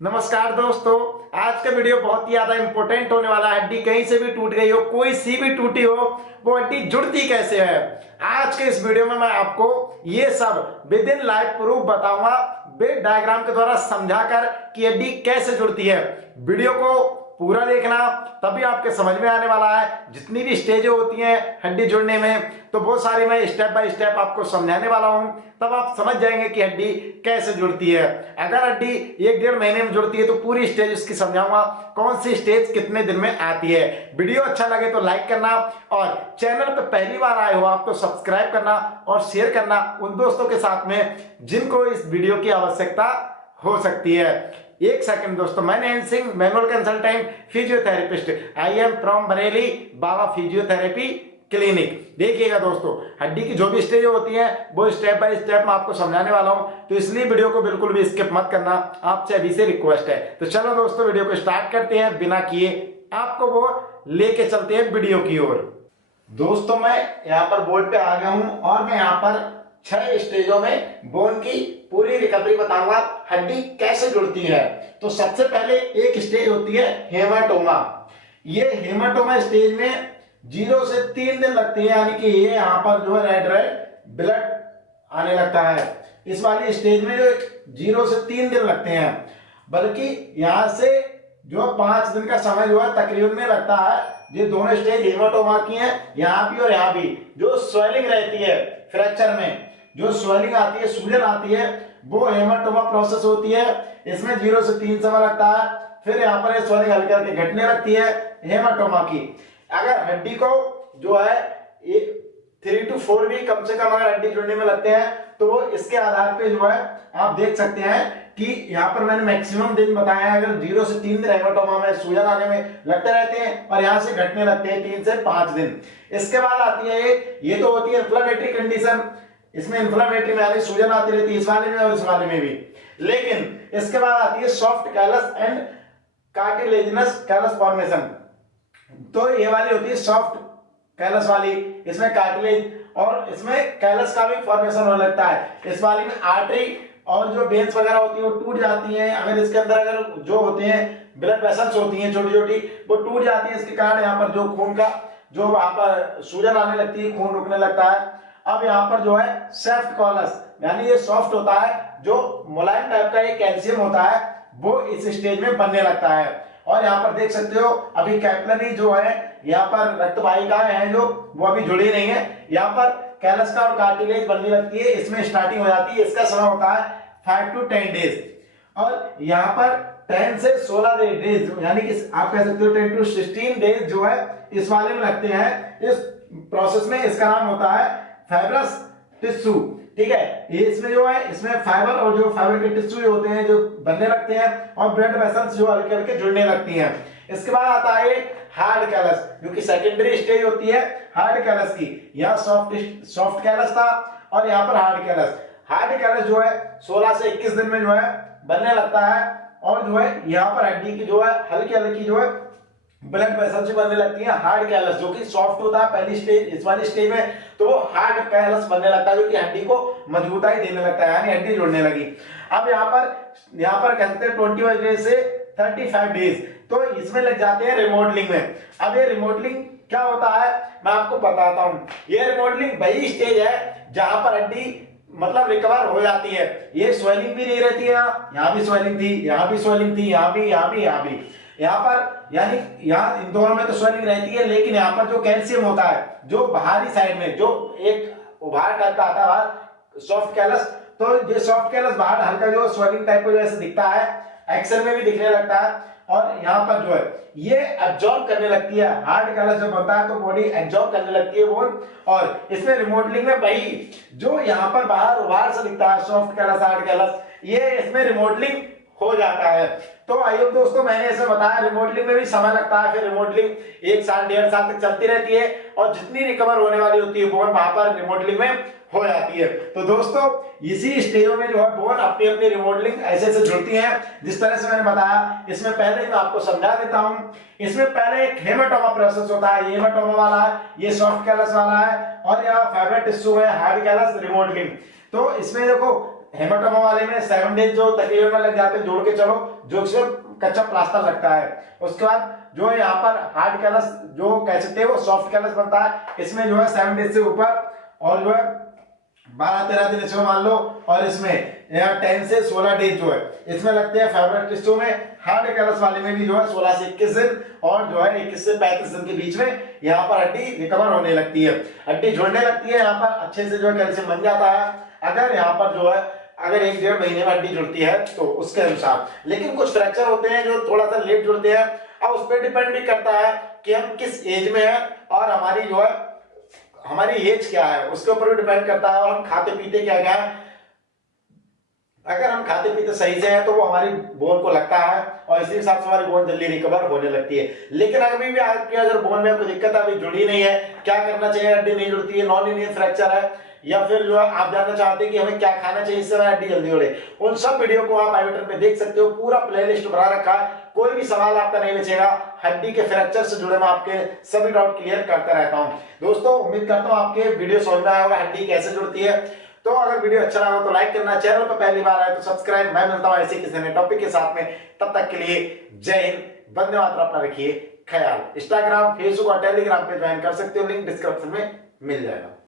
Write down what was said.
नमस्कार दोस्तों। आज का वीडियो बहुत ही ज्यादा इंपॉर्टेंट होने वाला है। हड्डी कहीं से भी टूट गई हो, कोई सी भी टूटी हो, वो हड्डी जुड़ती कैसे है। आज के इस वीडियो में मैं आपको ये सब विद इन लाइव प्रूफ बताऊंगा, विद डायग्राम के द्वारा समझाकर कि हड्डी कैसे जुड़ती है। वीडियो को पूरा देखना, तभी आपके समझ में आने वाला है। जितनी भी स्टेजें होती हैं हड्डी जुड़ने में, तो वो सारी मैं स्टेप बाय स्टेप आपको समझाने वाला हूं, तब आप समझ जाएंगे कि हड्डी कैसे जुड़ती है। अगर हड्डी 1-1.5 महीने में जुड़ती है तो पूरी स्टेज उसकी समझाऊंगा, कौन सी स्टेज कितने दिन में आती है। वीडियो अच्छा लगे तो लाइक करना, और चैनल पर पहली बार आए हो आप तो सब्सक्राइब करना और शेयर करना उन दोस्तों के साथ में जिनको इस वीडियो की आवश्यकता हो सकती है। एक सेकंड दोस्तों, मैं Nayan Singh, manual consultant, physiotherapist. I am from Bareilly Baba physiotherapy clinic. देखिएगा दोस्तों, हड्डी की जो भी स्टेज होती है वो स्टेप बाय स्टेप मैं आपको समझाने वाला हूं, तो इसलिए वीडियो को बिल्कुल भी स्किप मत करना, आपसे अभी से रिक्वेस्ट है। तो चलो दोस्तों, वीडियो को स्टार्ट करते हैं, बिना किए आपको वो लेके चलते हैं वीडियो की ओर। दोस्तों, मैं यहाँ पर बोर्ड पे आ गया हूं और मैं यहाँ पर 6 स्टेजों में बोन की पूरी रिकवरी बताऊंगा, हड्डी कैसे जुड़ती है। तो सबसे पहले एक स्टेज होती है हेमाटोमा। ये हेमाटोमा स्टेज में 0 से 3 दिन लगते हैं, यानी कि ये यहाँ पर जो है रेड रेड ब्लड आने लगता है। इस वाली स्टेज में जो 0 से 3 दिन लगते हैं, बल्कि यहां से जो 5 दिन का समय जो है तकरीबन में लगता है। ये दोनों स्टेज हेमाटोमा की हैं, यहाँ भी और यहाँ भी। जो स्वेलिंग रहती है फ्रैक्चर में, जो स्वेलिंग आती है, सूजन आती है, वो हेमाटोमा प्रोसेस होती है। इसमें 0 से 3 समय लगता है। फिर यहाँ पर स्वेलिंग हल्की हल्की घटने लगती है हेमाटोमा की। अगर हड्डी को जो है 3 to 4 वीक कम से कम अगर हड्डी जुड़ने में लगते हैं, तो वो इसके आधार पे जो है आप देख सकते हैं कि यहाँ पर मैंने मैक्सिमम दिन बताया है। अगर 0 से 3 दिन हेमाटोमा में सूजन आने में लगते रहते हैं और यहाँ से घटने लगते हैं 3 से 5 दिन। इसके बाद आती है ये तो होती है इन्फ्लेमेटरी कंडीशन। इसमें इन्फ्लेमेटरी में यानी सूजन आती रहती है, इस वाले में और इस वाले में भी। लेकिन इसके बाद आती है soft callus and cartilaginous callus formation. तो ये वाली होती है सॉफ्ट कैलस वाली, इसमें कार्टिलेज और इसमें कैलस का भी फॉर्मेशन होने लगता है। इस वाली में आर्टरी और जो वेन्स वगैरह होती है वो टूट जाती हैं। अगर इसके अंदर अगर जो होते हैं ब्लड वेसल्स होती हैं छोटी छोटी, वो टूट जाती है। इसके कारण यहाँ पर जो खून का जो वहां पर सूजन आने लगती है, खून रुकने लगता है। अब यहाँ पर जो है सॉफ्ट कॉलस, यानी ये सॉफ्ट होता है, जो मुलायम टाइप का ये कैल्शियम होता है, वो इस स्टेज में बनने लगता है। और यहाँ पर देख सकते हो अभी कैपिलरी जो है, यहाँ पर रक्त वाहिकाएं हैं जो, वो अभी जुड़ी नहीं है। यहाँ पर कैलस का और कार्टिलेज बनने लगती है, इसमें स्टार्टिंग हो जाती है। इसका समय होता है 5 to 10 डेज, और यहाँ पर 10 से 16 डेज, यानी कि आप कह सकते हो 10 to 16 डेज जो है इस वाले में लगते हैं। इस प्रोसेस में इसका नाम होता है फाइब्रस टिश्यू। ठीक है, ये इसमें जो है, इसमें फाइबर और जो फाइबर के टिश्यू होते हैं जो बनने लगते हैं, और ब्लड वेसल्स जो हल्के हल्के जुड़ने लगती हैं। इसके बाद आता है हार्ड कैलस, जो कि सेकेंडरी स्टेज होती है हार्ड कैलस की। यहाँ सॉफ्ट कैलस था और यहाँ पर हार्ड कैलस। हार्ड कैलस जो है 16 से 21 दिन में जो है बनने लगता है, और जो है यहाँ पर हड्डी की जो है हल्की हल्की जो है ब्लड वेसल्स बनने लगती है। हार्ड कैलस जो कि सॉफ्ट होता है पहली स्टेज, इस वाली स्टेज में, तो वो हार्ड कैलस बनने लगता है, जो कि हड्डी को मजबूताई देने लगता है, यानी हड्डी जुड़ने लगी। अब यहाँ पर कहते हैं 21 डेज से 35 डेज, तो इसमें लग जाते हैं रिमॉडलिंग में। अब ये रिमॉडलिंग क्या होता है मैं आपको बताता हूँ। ये रिमॉडलिंग वही स्टेज है जहां पर हड्डी मतलब रिकवर हो जाती है। ये स्वेलिंग भी नहीं रहती है, यहाँ भी स्वेलिंग थी, यहाँ भी स्वेलिंग थी, यहाँ भी, यहाँ भी, यहाँ भी। यहाँ पर यानी यहाँ इन दोनों में तो स्वेलिंग रहती है, लेकिन यहाँ पर जो कैल्शियम होता है जो बाहरी साइड में, जो एक उभार टाइप का आता है बाहर, सॉफ्ट कैलस, तो ये सॉफ्ट कैलस बाहर हल्का जो स्वेलिंग टाइप का जो ऐसे दिखता है, एक्सरे में भी दिखने लगता है। और यहाँ पर जो है ये एब्जॉर्ब करने लगती है। हार्ड कैलस जब बनता है तो बॉडी एब्जॉर्ब करने लगती है बोन, और इसमें रिमॉडलिंग में वही जो यहाँ पर बाहर उभार से दिखता है सॉफ्ट कैलस हार्ड कैलस, ये इसमें रिमॉडलिंग हो जाता है। तो आइए दोस्तों, मैंने ऐसे बताया रिमॉडलिंग में भी समय लगता है। फिर रिमॉडलिंग 1 साल 1.5 साल तक चलती रहती है, और जितनी रिकवर होने वाली होती है बोन वहां पर रिमॉडलिंग में हो जाती है। तो दोस्तों, इसी स्टेजों में जो है बोन अपनी अपनी रिमॉडलिंग ऐसे ऐसे जुड़ती है, जिस तरह से मैंने बताया। इसमें पहले मैं आपको समझा देता हूं। इसमें पहले एक हेमाटोमा प्रोसेस होता है, ये हेमाटोमा वाला है, ये सॉफ्ट कैलस वाला है, और यहाँ फाइबर टिश्यू है, हार्ड कैलस, रिमॉडलिंग। तो इसमें देखो हेमाटोमा वाले में 7 डेज जो तकरीबन में लग जाते हैं, जोड़ के चलो, जो इसमें कच्चा प्लास्टर लगता है। उसके बाद जो है यहाँ पर हार्ड कैलस जो कह सकते हैं वो सॉफ्ट कैलस बनता है, इसमें जो है 7 डेज से ऊपर और जो है 12-13 दिन इसमें मान लो, और इसमें 10 से 16 डेज जो है इसमें लगते हैं फेवरेट टिश्यू में। हार्ड कैलस वाले में भी जो है 16 से 21 दिन और जो है 21 से 35 दिन के बीच में यहाँ पर हड्डी रिकवर होने लगती है, हड्डी जुड़ने लगती है, यहाँ पर अच्छे से जो है कैल्शियम बन जाता है। अगर यहाँ पर जो है अगर 1-1.5 महीने में हड्डी जुड़ती है तो उसके अनुसार, लेकिन कुछ फ्रैक्चर होते हैं जो थोड़ा सा लेट जुड़ते हैं। अब उस पर डिपेंड भी करता है कि हम किस एज में हैं और हमारी जो है हमारी एज क्या है, उसके ऊपर भी डिपेंड करता है, और हम खाते पीते क्या क्या है। अगर हम खाते पीते सही से हैं तो वो हमारी बोन को लगता है और इसी हिसाब से हमारी बोन जल्दी रिकवर होने लगती है। लेकिन अभी भी आपकी अगर बोन में कोई दिक्कत है, अभी जुड़ी नहीं है, क्या करना चाहिए, हड्डी नहीं जुड़ती है, नॉन लीनियर फ्रैक्चर है, या फिर जो है आप जानना चाहते हैं कि हमें क्या खाना चाहिए इससे हड्डी जल्दी जुड़े, उन सब वीडियो को आप आई बटन पे देख सकते हो, पूरा प्लेलिस्ट बना रखा है, कोई भी सवाल आपका नहीं बचेगा। हड्डी के फ्रैक्चर से जुड़े मैं आपके सभी डाउट क्लियर करता रहता हूं। दोस्तों उम्मीद करता हूं आपके वीडियो समझ में आया होगा हड्डी कैसे जुड़ती है। तो अगर वीडियो अच्छा लगा तो लाइक करना, चैनल पर पहली बार आए तो सब्सक्राइब। मैं मिलता हूं ऐसे किसी नए टॉपिक के साथ में, तब तक के लिए जय हिंद, वंदे मातरम, अपना रखिए ख्याल। इंस्टाग्राम, फेसबुक और टेलीग्राम पे ज्वाइन कर सकते हो, लिंक डिस्क्रिप्शन में मिल जाएगा।